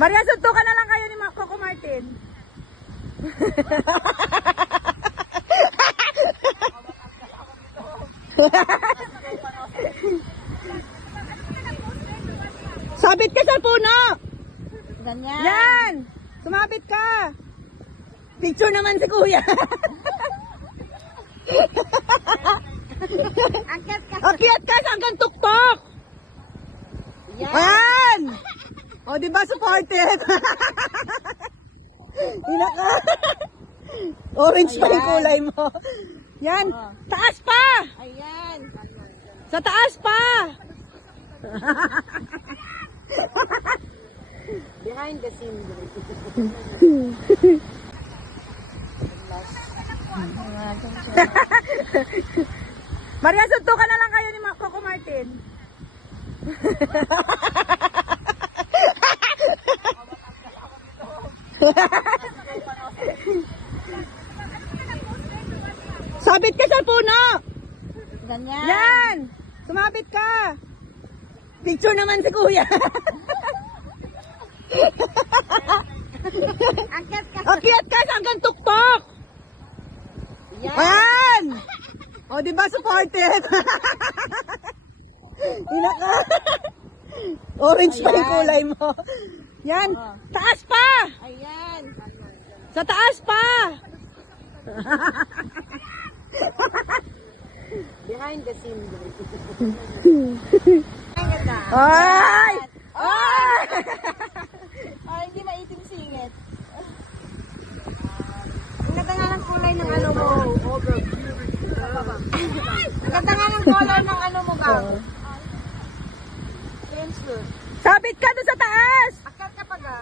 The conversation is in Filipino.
Maria, suntukan na lang kayo ni Coco Martin. Sabit ka sa puno. Ganyan. Yan. Sumabit ka. Picture naman si kuya. Angkat ka. Akyat ka hanggang tuktok. Yan. Ayan. O, diba supported? Hinaka. Orange pa yung kulay mo. Yan. Taas pa. Ayan. Sa taas pa. Behind the scene. Maria, suntukan na lang kayo ni Coco Martin. Sabit ka sa puno. Ganyan. Yan. Sumabit ka. Picture naman si kuya. Angkat ka. Akyat ka hanggang tuktok. Yan. Ayan. O, diba supported? Hinaka. Orange pa yung kulay mo. Yan. Taas pa. Ayan. Sa taas pa. Behind the scene. Ay! Ay! Ay, hindi maitim singit. Ang ganda nga ng kulay ng ano mo. Ang ganda nga ng color ng ano mo ba? Transfer. Sabit ka doon sa taas. Akat ka pa ga.